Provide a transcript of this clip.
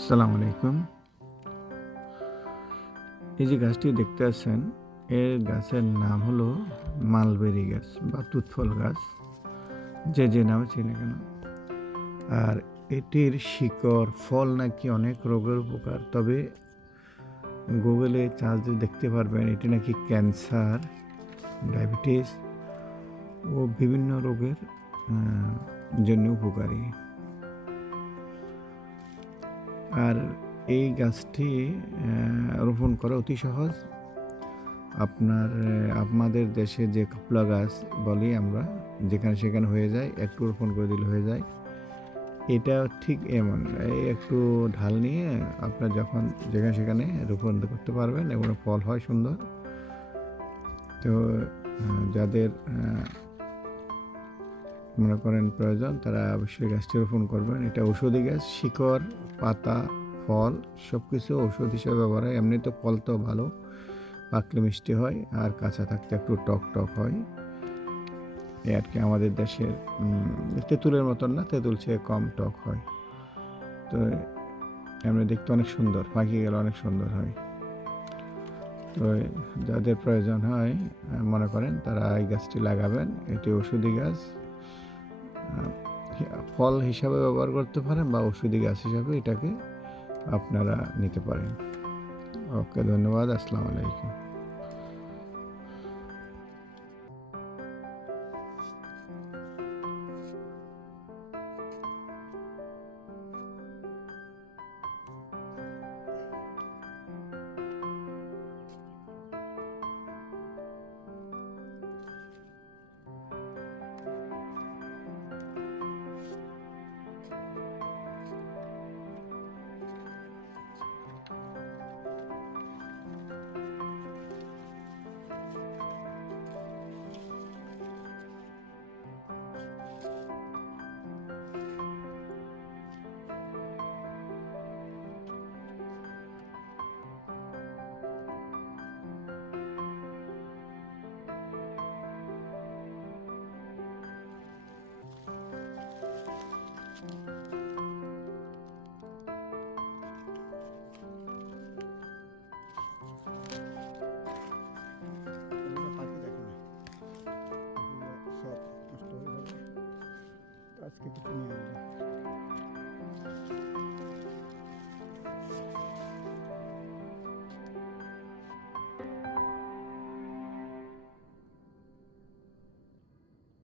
আসসালামু আলাইকুম। এই যে গাছটি দেখতে পাচ্ছেন, এর গাছের নাম হলো মালবেরি গাছ বা তুতফল গাছ। যে নামে চিনি কেন। আর এটির শিকড়, ফল নাকি অনেক রোগের উপকার। তবে গুগলে চার্জ দিয়ে দেখতে পারবেন এটি নাকি ক্যান্সার, ডায়াবেটিস ও বিভিন্ন রোগের জন্য উপকারী। আর এই গাছটি রোপণ করা অতি সহজ। আমাদের দেশে যে কাপলা গাছ বলি আমরা, যেখানে সেখানে হয়ে যায়, একটু রোপণ করে দিলে হয়ে যায়। এটা ঠিক এমন, এই একটু ঢাল নিয়ে আপনার যখন যেখানে সেখানে রোপণ করতে পারবেন এবং ফল হয় সুন্দর। তো যাদের মনে করেন প্রয়োজন, তারা অবশ্যই গাছটি রোপণ করবেন। এটা ঔষধি গাছ, শিকড়, পাতা, ফল সব কিছু ঔষধ হিসেবে ব্যবহার হয়। এমনি তো ফল তো ভালো, পাকলে মিষ্টি হয় আর কাঁচা থাকতে একটু টক টক হয়। এই আর কি। আমাদের দেশের তেঁতুলের মতন না, তেঁতুল চেয়ে কম টক হয়। তো এমনি দেখতে অনেক সুন্দর, পাকিয়ে গেলে অনেক সুন্দর হয়। তো যাদের প্রয়োজন হয় মনে করেন, তারা এই গাছটি লাগাবেন। এটি ওষুধি গাছ, ফল হিসাবে ব্যবহার করতে পারেন বা ওষুধি গাছ হিসাবে এটাকে আপনারা নিতে পারেন। ওকে, ধন্যবাদ। আসসালামু আলাইকুম। পাখি দেখে না, পাখিগুলো সব নষ্ট হয়ে যাবে। আজকে কিছু নিয়ে আসবে।